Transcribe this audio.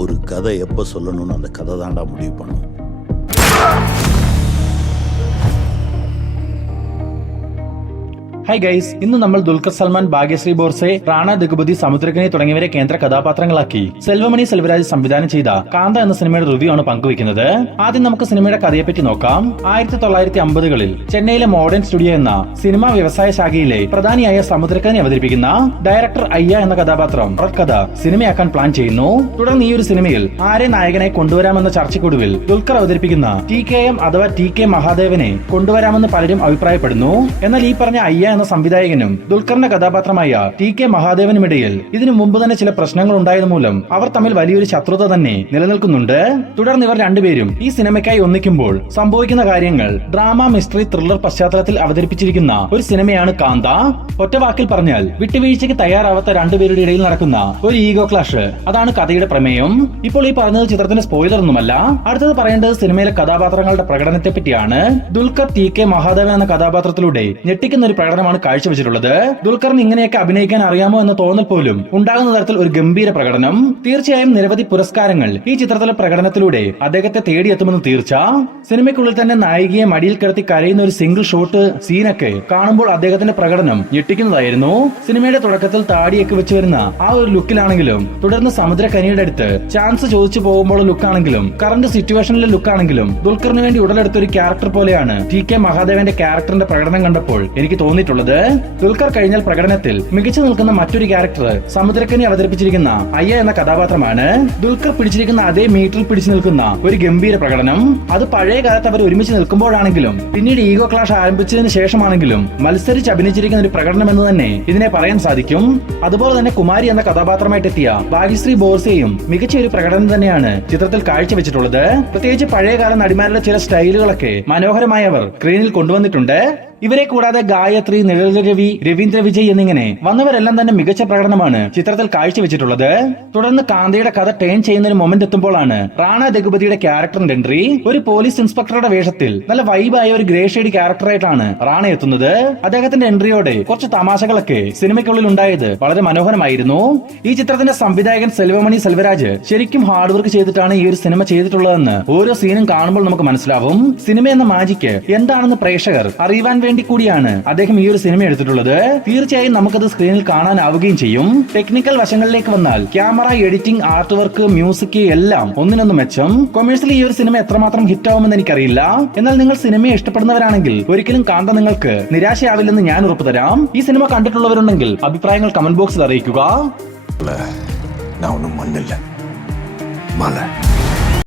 ஒரு கதை எப்போ சொல்லணும்னு அந்த கதை தாண்டா முடிவு பண்ணும். ഹായ് ഗൈസ്, ഇന്ന് നമ്മൾ ദുൽഖർ സൽമാൻ, ഭാഗ്യശ്രീ ബോർസെ, റാണ ദഗുപതി, സമുദ്രകനി തുടങ്ങിയവരെ കേന്ദ്ര കഥാപാത്രങ്ങളാക്കി സെൽവമണി സെൽവരാജ് സംവിധാനം ചെയ്ത കാന്ത എന്ന സിനിമയുടെ റിവ്യൂ ആണ് പങ്കുവയ്ക്കുന്നത്. ആദ്യം നമുക്ക് സിനിമയുടെ കഥയെപ്പറ്റി നോക്കാം. 1950കളിൽ ചെന്നൈയിലെ മോഡേൺ സ്റ്റുഡിയോ എന്ന സിനിമാ വ്യവസായ ശാഖയിലെ പ്രധാനിയായ സമുദ്രകനി അവതരിപ്പിക്കുന്ന ഡയറക്ടർ അയ്യ എന്ന കഥാപാത്രം കഥ സിനിമയാക്കാൻ പ്ലാൻ ചെയ്യുന്നു. തുടർന്ന് ഈ ഒരു സിനിമയിൽ ആരെ നായകനെ കൊണ്ടുവരാമെന്ന ചർച്ചയ്ക്കൊടുവിൽ ദുൽഖർ അവതരിപ്പിക്കുന്ന TKM അഥവാ TK മഹാദേവനെ കൊണ്ടുവരാമെന്ന് പലരും അഭിപ്രായപ്പെടുന്നു. എന്നാൽ ഈ പറഞ്ഞ അയ്യ എന്ന സംവിധായകനും ദുൽഖറിന്റെ കഥാപാത്രമായ TK മഹാദേവനുമിടയിൽ ഇതിനു മുമ്പ് തന്നെ ചില പ്രശ്നങ്ങൾ ഉണ്ടായത് മൂലം അവർ തമ്മിൽ വലിയൊരു ശത്രുത തന്നെ നിലനിൽക്കുന്നുണ്ട്. തുടർന്ന് ഇവർ രണ്ടുപേരും ഈ സിനിമയ്ക്കായി ഒന്നിക്കുമ്പോൾ സംഭവിക്കുന്ന കാര്യങ്ങൾ ഡ്രാമ, മിസ്റ്ററി, ത്രില്ലർ പശ്ചാത്തലത്തിൽ അവതരിപ്പിച്ചിരിക്കുന്ന ഒരു സിനിമയാണ് കാന്ത. ഒറ്റ വാക്കിൽ പറഞ്ഞാൽ വിട്ടുവീഴ്ചയ്ക്ക് തയ്യാറാവാത്ത രണ്ടുപേരുടെ ഇടയിൽ നടക്കുന്ന ഒരു ഈഗോ ക്ലാഷ്, അതാണ് കഥയുടെ പ്രമേയം. ഇപ്പോൾ ഈ പറഞ്ഞത് ചിത്രത്തിന്റെ സ്പോയിലർ ഒന്നുമല്ല. അടുത്തത് പറയേണ്ടത് സിനിമയിലെ കഥാപാത്രങ്ങളുടെ പ്രകടനത്തെ പറ്റിയാണ്. ദുൽഖർ TK മഹാദേവൻ എന്ന കഥാപാത്രത്തിലൂടെ ഞെട്ടിക്കുന്ന ഒരു പ്രകടനമാണ് കാഴ്ചവെച്ചിട്ടുള്ളത്. ദുൽഖറിന് ഇങ്ങനെയൊക്കെ അഭിനയിക്കാൻ അറിയാമോ എന്ന തോന്നൽ പോലും ഉണ്ടാകുന്ന തരത്തിൽ ഒരു ഗംഭീര പ്രകടനം. തീർച്ചയായും നിരവധി പുരസ്കാരങ്ങൾ ഈ ചിത്രത്തിലെ പ്രകടനത്തിലൂടെ അദ്ദേഹത്തെ തേടിയെത്തുമെന്ന് തീർച്ച. സിനിമയ്ക്കുള്ളിൽ തന്നെ നായികയെ മടിയിൽ കിടത്തി കരയുന്ന ഒരു സിംഗിൾ ഷോട്ട് സീനൊക്കെ കാണുമ്പോൾ അദ്ദേഹത്തിന്റെ പ്രകടനം ഞെട്ടിക്കുന്നതായിരുന്നു. സിനിമയുടെ തുടക്കത്തിൽ താടിയൊക്കെ വെച്ച് വരുന്ന ആ ഒരു ലുക്കിലാണെങ്കിലും തുടർന്ന് സമുദ്രകനിയുടെ അടുത്ത് ചാൻസ് ചോദിച്ചു പോകുമ്പോൾ ലുക്കാണെങ്കിലും കറന്റ് സിറ്റുവേഷനിലെ ലുക്കാണെങ്കിലും ദുൽഖറിന് വേണ്ടി ഉടലെടുത്ത ഒരു ക്യാരക്ടർ പോലെയാണ് TK മഹാദേവന്റെ ക്യാരക്ടറിന്റെ പ്രകടനം കണ്ടപ്പോൾ എനിക്ക് തോന്നിയിട്ടുള്ളത്. ദുൽഖർ കഴിഞ്ഞാൽ പ്രകടനത്തിൽ മികച്ചു നിൽക്കുന്ന മറ്റൊരു ക്യാരക്ടർ സമുദ്രകനി അവതരിപ്പിച്ചിരിക്കുന്ന അയ്യ എന്ന കഥാപാത്രമാണ്. ദുൽഖർ പിടിച്ചിരിക്കുന്ന അതേ മീറ്ററിൽ പിടിച്ചു നിൽക്കുന്ന ഒരു ഗംഭീര പ്രകടനം. അത് പഴയ കാലത്ത് അവർ ഒരുമിച്ച് നിൽക്കുമ്പോഴാണെങ്കിലും പിന്നീട് ഈഗോ ക്ലാഷ് ആരംഭിച്ചതിന് ശേഷമാണെങ്കിലും മത്സരിച്ച് അഭിനയിച്ചിരിക്കുന്ന ഒരു പ്രകടനം എന്ന് തന്നെ ഇതിനെ പറയാൻ സാധിക്കും. അതുപോലെ തന്നെ കുമാരി എന്ന കഥാപാത്രമായിട്ടെത്തിയ ഭാഗ്യശ്രീ ബോർസെയും മികച്ച ഒരു പ്രകടനം തന്നെയാണ് ചിത്രത്തിൽ കാഴ്ചവെച്ചിട്ടുള്ളത്. പ്രത്യേകിച്ച് പഴയകാല നടിമാരുടെ ചില സ്റ്റൈലുകളൊക്കെ മനോഹരമായി അവർ സ്ക്രീനിൽ കൊണ്ടുവന്നിട്ടുണ്ട്. ഇവരെ കൂടാതെ ഗായത്രി, നിഴൽ രവി, രവീന്ദ്ര വിജയ് എന്നിങ്ങനെ വന്നവരെല്ലാം തന്നെ മികച്ച പ്രകടനമാണ് ചിത്രത്തിൽ കാഴ്ചവെച്ചിട്ടുള്ളത്. തുടർന്ന് കാന്തയുടെ കഥ ടേൺ ചെയ്യുന്ന ഒരു മൊമെന്റ് എത്തുമ്പോഴാണ് റാണ ദഗുപതിയുടെ ക്യാരക്ടറിന്റെ എൻട്രി. ഒരു പോലീസ് ഇൻസ്പെക്ടറുടെ വേഷത്തിൽ നല്ല വൈബായ ഒരു ഗ്രേ ഷെയ്ഡ് ക്യാരക്ടറായിട്ടാണ് റാണ എത്തുന്നത്. അദ്ദേഹത്തിന്റെ എൻട്രിയോടെ കുറച്ച് തമാശകളൊക്കെ സിനിമയ്ക്കുള്ളിൽ ഉണ്ടായത് വളരെ മനോഹരമായിരുന്നു. ഈ ചിത്രത്തിന്റെ സംവിധായകൻ സെൽവമണി സെൽവരാജ് ശരിക്കും ഹാർഡ് വർക്ക് ചെയ്തിട്ടാണ് ഈ ഒരു സിനിമ ചെയ്തിട്ടുള്ളതെന്ന് ഓരോ സീനും കാണുമ്പോൾ നമുക്ക് മനസ്സിലാവും. സിനിമ എന്ന മാജിക്ക് എന്താണെന്ന് പ്രേക്ഷകർ അറിയുവാൻ വേണ്ടി കൂടിയാണ് അദ്ദേഹം ഈ ഒരു സിനിമ എടുത്തിട്ടുള്ളത്. തീർച്ചയായും നമുക്കത് സ്ക്രീനിൽ കാണാനാവുകയും ചെയ്യും. ടെക്നിക്കൽ വശങ്ങളിലേക്ക് വന്നാൽ camera, editing, art work, music എല്ലാം ഒന്നിനൊന്ന് മെച്ചം. കൊമേഴ്സ്യലി ഈ ഒരു സിനിമ എത്രമാത്രം ഹിറ്റ് ആവുമെന്ന് എനിക്കറിയില്ല. എന്നാൽ നിങ്ങൾ സിനിമയെ ഇഷ്ടപ്പെടുന്നവരാണെങ്കിൽ ഒരിക്കലും കാന്ത നിങ്ങൾക്ക് നിരാശയാവില്ലെന്ന് ഞാൻ ഉറപ്പു തരാം. ഈ സിനിമ കണ്ടിട്ടുള്ളവരുണ്ടെങ്കിൽ അഭിപ്രായങ്ങൾ കമന്റ് ബോക്സിൽ അറിയിക്കുക.